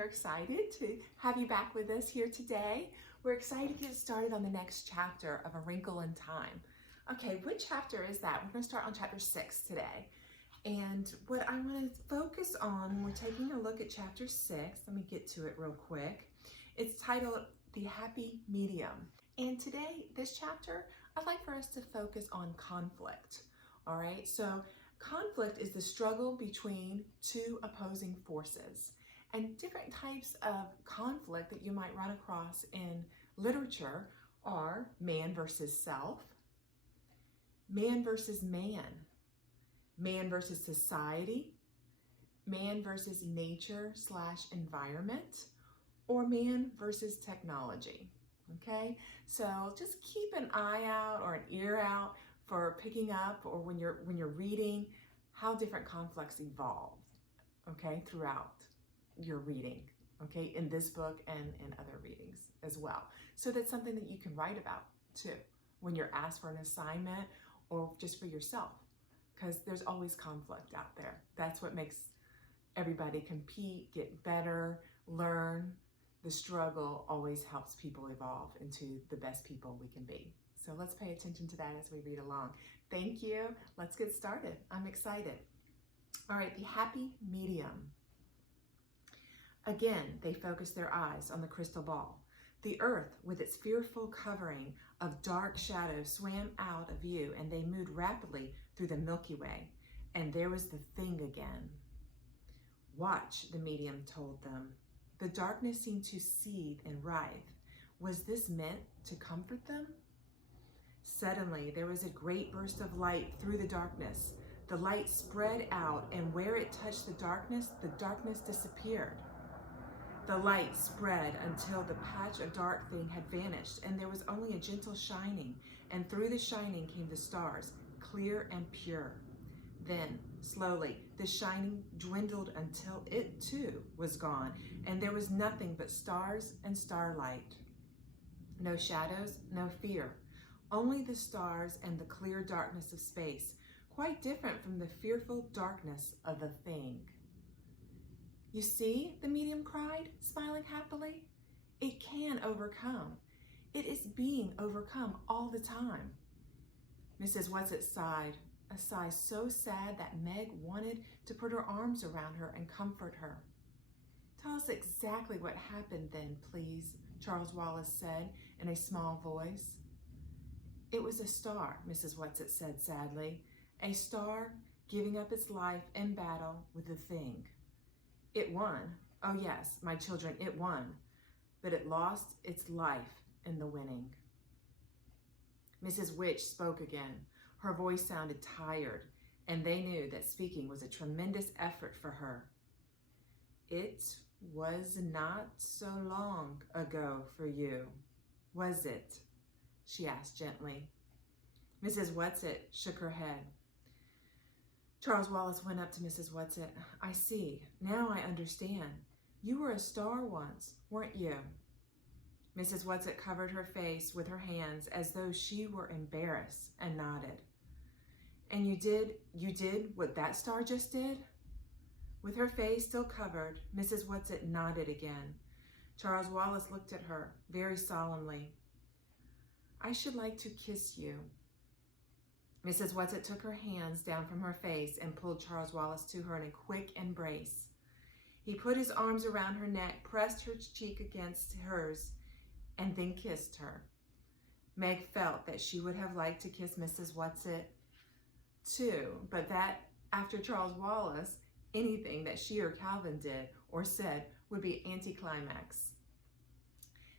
are excited to have you back with us here today. We're excited to get started on the next chapter of A Wrinkle in Time. Okay, what chapter is that? We're going to start on chapter 6 today. And what I want to focus on when we're taking a look at chapter 6, let me get to it real quick. It's titled The Happy Medium. And today, this chapter, I'd like for us to focus on conflict. All right, so conflict is the struggle between two opposing forces. And different types of conflict that you might run across in literature are man versus self, man versus man, man versus society, man versus nature/environment, or man versus technology. Okay, so just keep an eye out or an ear out for picking up, or when you're reading, how different conflicts evolve, okay, throughout your reading, okay, in this book and in other readings as well. So that's something that you can write about too when you're asked for an assignment or just for yourself, because there's always conflict out there. That's what makes everybody compete, get better, learn. The struggle always helps people evolve into the best people we can be. So let's pay attention to that as we read along. Thank you. Let's get started. I'm excited. All right, the happy medium. Again, they focused their eyes on the crystal ball. The earth, with its fearful covering of dark shadows, swam out of view, and they moved rapidly through the Milky Way. And there was the thing again. Watch, the medium told them. The darkness seemed to seethe and writhe. Was this meant to comfort them? Suddenly, there was a great burst of light through the darkness. The light spread out, and where it touched the darkness disappeared. The light spread until the patch of dark thing had vanished, and there was only a gentle shining, and through the shining came the stars, clear and pure. Then, slowly, the shining dwindled until it too was gone, and there was nothing but stars and starlight. No shadows, no fear. Only the stars and the clear darkness of space, quite different from the fearful darkness of the thing. You see, the medium cried, smiling happily. It can overcome. It is being overcome all the time. Mrs. Whatsit sighed, a sigh so sad that Meg wanted to put her arms around her and comfort her. Tell us exactly what happened then, please, Charles Wallace said in a small voice. It was a star, Mrs. Whatsit said sadly, a star giving up its life in battle with the thing. It won. Oh yes, my children, it won. But it lost its life in the winning. Mrs. Witch spoke again. Her voice sounded tired, and they knew that speaking was a tremendous effort for her. It was not so long ago for you, was it? She asked gently. Mrs. Whatsit shook her head. Charles Wallace went up to Mrs. Whatsit. I see. Now I understand. You were a star once, weren't you? Mrs. Whatsit covered her face with her hands as though she were embarrassed and nodded. And you did what that star just did? With her face still covered, Mrs. Whatsit nodded again. Charles Wallace looked at her very solemnly. I should like to kiss you. Mrs. Whatsit took her hands down from her face and pulled Charles Wallace to her in a quick embrace. He put his arms around her neck, pressed her cheek against hers, and then kissed her. Meg felt that she would have liked to kiss Mrs. Whatsit too, but that after Charles Wallace, anything that she or Calvin did or said would be anticlimax.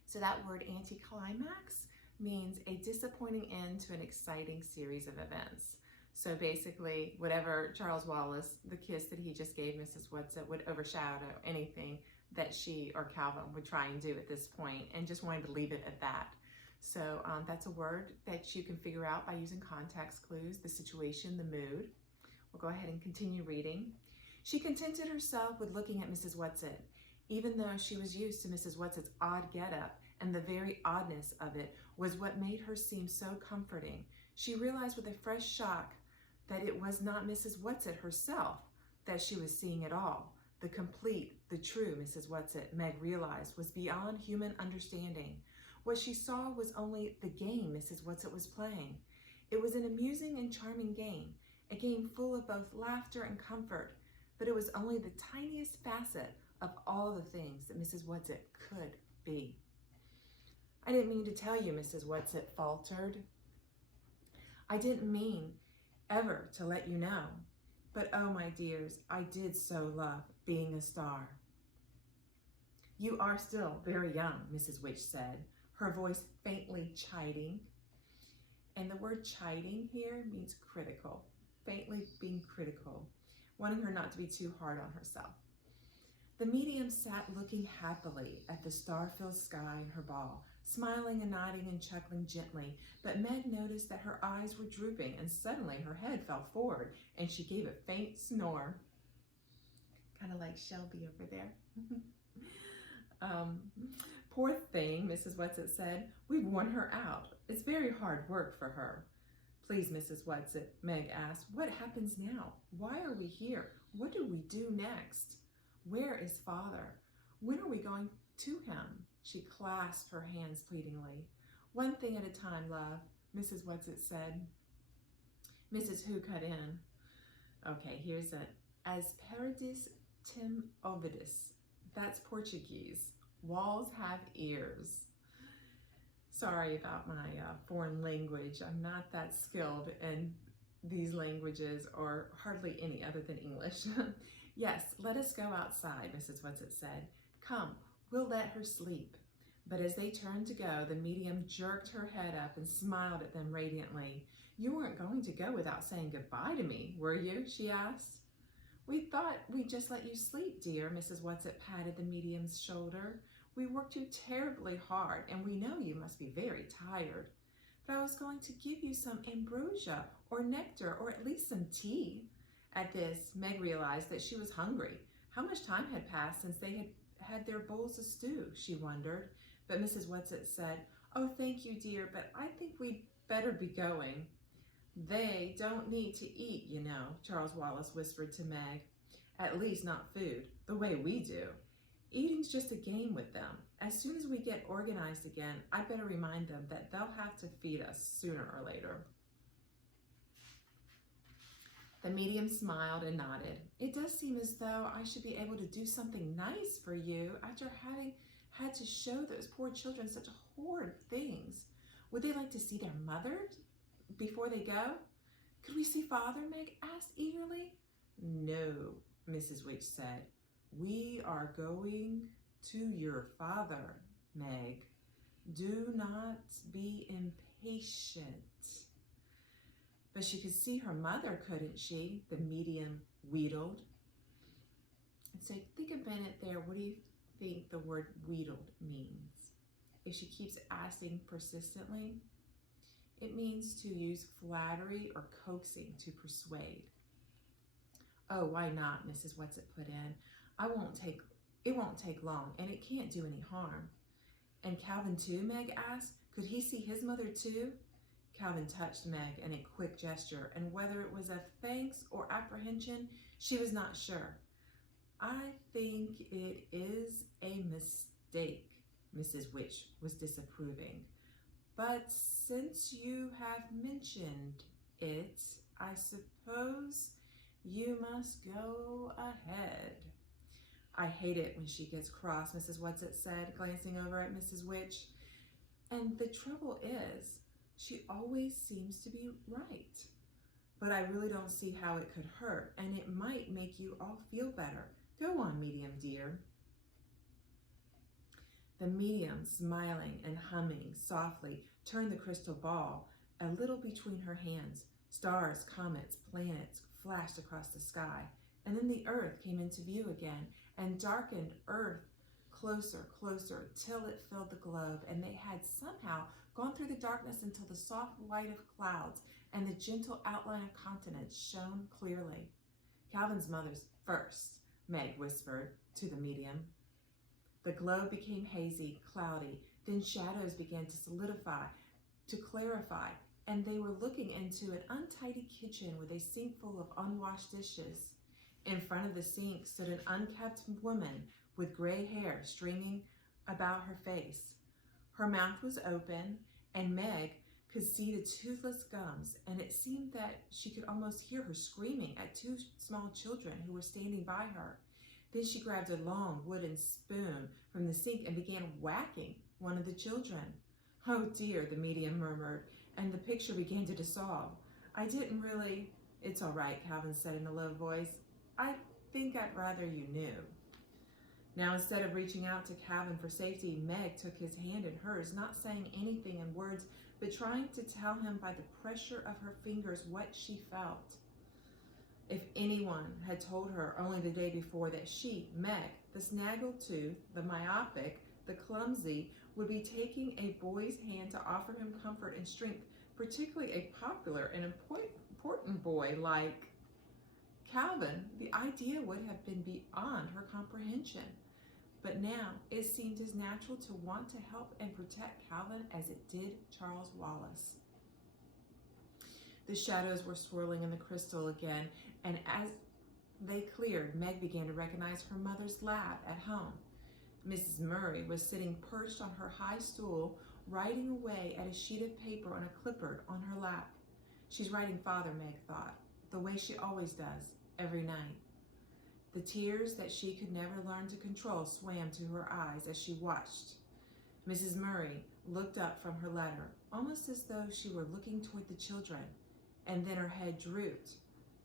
So that word anticlimax means a disappointing end to an exciting series of events. So basically, whatever Charles Wallace, the kiss that he just gave Mrs. Whatsit, would overshadow anything that she or Calvin would try and do at this point, and just wanted to leave it at that. So that's a word that you can figure out by using context clues, the situation, the mood. We'll go ahead and continue reading. She contented herself with looking at Mrs. Whatsit, even though she was used to Mrs. Whatsit's odd getup, and the very oddness of it was what made her seem so comforting. She realized with a fresh shock that it was not Mrs. Whatsit herself that she was seeing at all, the complete, the true Mrs. Whatsit, Meg realized, was beyond human understanding. What she saw was only the game Mrs. Whatsit was playing. It was an amusing and charming game, a game full of both laughter and comfort, but it was only the tiniest facet of all the things that Mrs. Whatsit could be. I didn't mean to tell you, Mrs. Whatsit faltered. I didn't mean ever to let you know. But oh, my dears, I did so love being a star. You are still very young, Mrs. Witch said, her voice faintly chiding. And the word chiding here means critical, faintly being critical, wanting her not to be too hard on herself. The medium sat looking happily at the star-filled sky and her ball, smiling and nodding and chuckling gently, but Meg noticed that her eyes were drooping, and suddenly her head fell forward and she gave a faint snore. Kind of like Shelby over there. Poor thing, Mrs. Whatsit said. We've worn her out. It's very hard work for her. Please, Mrs. Whatsit, Meg asked, what happens now? Why are we here? What do we do next? Where is Father? When are we going to him? She clasped her hands pleadingly. One thing at a time, love, Mrs. Whatsit said. Mrs. Who cut in. Okay, here's it. As paradis tim ovidis. That's Portuguese. Walls have ears. Sorry about my foreign language. I'm not that skilled in these languages, or hardly any other than English. Yes, let us go outside, Mrs. Whatsit said. Come, we'll let her sleep. But as they turned to go, the medium jerked her head up and smiled at them radiantly. You weren't going to go without saying goodbye to me, were you? She asked. We thought we'd just let you sleep, dear, Mrs. Whatsit patted the medium's shoulder. We worked you terribly hard, and we know you must be very tired. But I was going to give you some ambrosia or nectar or at least some tea. At this, Meg realized that she was hungry. How much time had passed since they had had their bowls of stew, she wondered. But Mrs. Whatsit said, oh, thank you, dear, but I think we'd better be going. They don't need to eat, you know, Charles Wallace whispered to Meg. At least not food, the way we do. Eating's just a game with them. As soon as we get organized again, I'd better remind them that they'll have to feed us sooner or later. The medium smiled and nodded. It does seem as though I should be able to do something nice for you after having had to show those poor children such horrid things. Would they like to see their mother before they go? Could we see Father? Meg asked eagerly. No, Mrs. Witch said. We are going to your father, Meg. Do not be impatient. But she could see her mother, couldn't she? The medium wheedled. So think a minute there. What do you think the word wheedled means? If she keeps asking persistently, it means to use flattery or coaxing to persuade. Oh, why not? Mrs. Whatsit put in. It won't take long, and it can't do any harm. And Calvin too? Meg asked. Could he see his mother too? Calvin touched Meg in a quick gesture, and whether it was of thanks or apprehension, she was not sure. I think it is a mistake, Mrs. Witch was disapproving. But since you have mentioned it, I suppose you must go ahead. I hate it when she gets cross, Mrs. Whatsit said, glancing over at Mrs. Witch. And the trouble is, she always seems to be right. But I really don't see how it could hurt, and it might make you all feel better. Go on, medium dear. The medium, smiling and humming softly, turned the crystal ball a little between her hands. Stars, comets, planets flashed across the sky, and then the earth came into view again, and darkened earth closer, till it filled the globe, and they had somehow gone through the darkness until the soft light of clouds and the gentle outline of continents shone clearly. Calvin's mother's first, Meg whispered to the medium. The globe became hazy, cloudy, then shadows began to solidify, to clarify, and they were looking into an untidy kitchen with a sink full of unwashed dishes. In front of the sink stood an unkempt woman with gray hair streaming about her face. Her mouth was open, and Meg could see the toothless gums, and it seemed that she could almost hear her screaming at two small children who were standing by her. Then she grabbed a long wooden spoon from the sink and began whacking one of the children. "Oh dear," the medium murmured, and the picture began to dissolve. "I didn't really—" "It's all right," Calvin said in a low voice. "I think I'd rather you knew." Now, instead of reaching out to Calvin for safety, Meg took his hand in hers, not saying anything in words, but trying to tell him by the pressure of her fingers what she felt. If anyone had told her only the day before that she, Meg, the snaggletooth, the myopic, the clumsy, would be taking a boy's hand to offer him comfort and strength, particularly a popular and important boy like Calvin, the idea would have been beyond her comprehension. But now it seemed as natural to want to help and protect Calvin as it did Charles Wallace. The shadows were swirling in the crystal again, and as they cleared, Meg began to recognize her mother's lab at home. Mrs. Murray was sitting perched on her high stool, writing away at a sheet of paper on a clipboard on her lap. "She's writing Father," Meg thought, the way she always does, every night. The tears that she could never learn to control swam to her eyes as she watched. Mrs. Murray looked up from her letter, almost as though she were looking toward the children, and then her head drooped,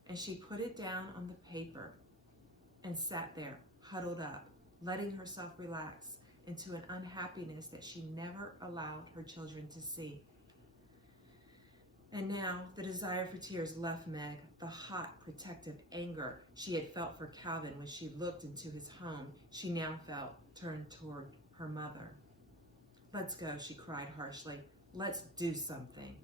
and she put it down on the paper and sat there, huddled up, letting herself relax into an unhappiness that she never allowed her children to see. And now the desire for tears left Meg. The hot, protective anger she had felt for Calvin when she looked into his home, she now felt turned toward her mother. "Let's go," she cried harshly. "Let's do something."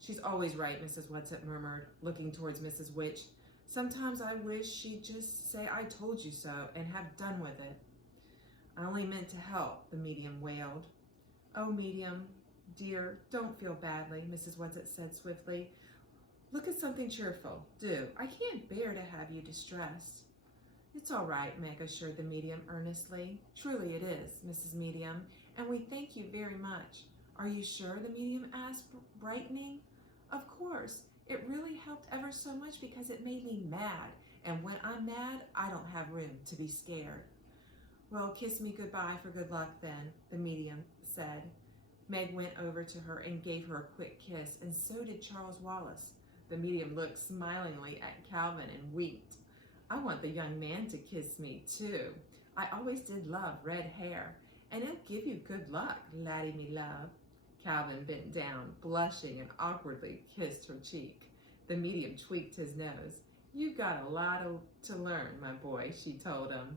"She's always right," Mrs. Whatsit murmured, looking towards Mrs. Witch. "Sometimes I wish she'd just say 'I told you so' and have done with it." "I only meant to help," the medium wailed. "Oh, medium, dear, don't feel badly," Mrs. Whatsit said swiftly. "Look at something cheerful, do. I can't bear to have you distressed." "It's all right," Meg assured the medium earnestly. "Truly it is, Mrs. Medium, and we thank you very much." "Are you sure?" the medium asked, brightening. "Of course. It really helped ever so much because it made me mad, and when I'm mad, I don't have room to be scared." "Well, kiss me goodbye for good luck then," the medium said. Meg went over to her and gave her a quick kiss, and so did Charles Wallace. The medium looked smilingly at Calvin and winked. "I want the young man to kiss me, too. I always did love red hair, and it'll give you good luck, laddie me love." Calvin bent down, blushing, and awkwardly kissed her cheek. The medium tweaked his nose. "You've got a lot to learn, my boy," she told him.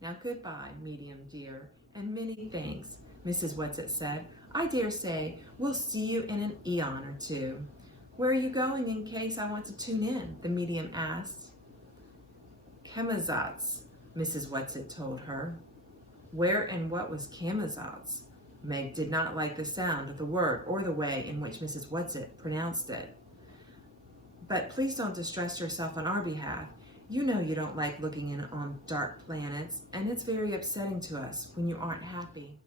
"Now goodbye, medium dear, and many thanks," Mrs. Whatsit said. "I dare say we'll see you in an eon or two." "Where are you going in case I want to tune in?" the medium asked. "Camazotz," Mrs. Whatsit told her. Where and what was Camazotz? Meg did not like the sound of the word or the way in which Mrs. Whatsit pronounced it. "But please don't distress yourself on our behalf. You know you don't like looking in on dark planets, and it's very upsetting to us when you aren't happy."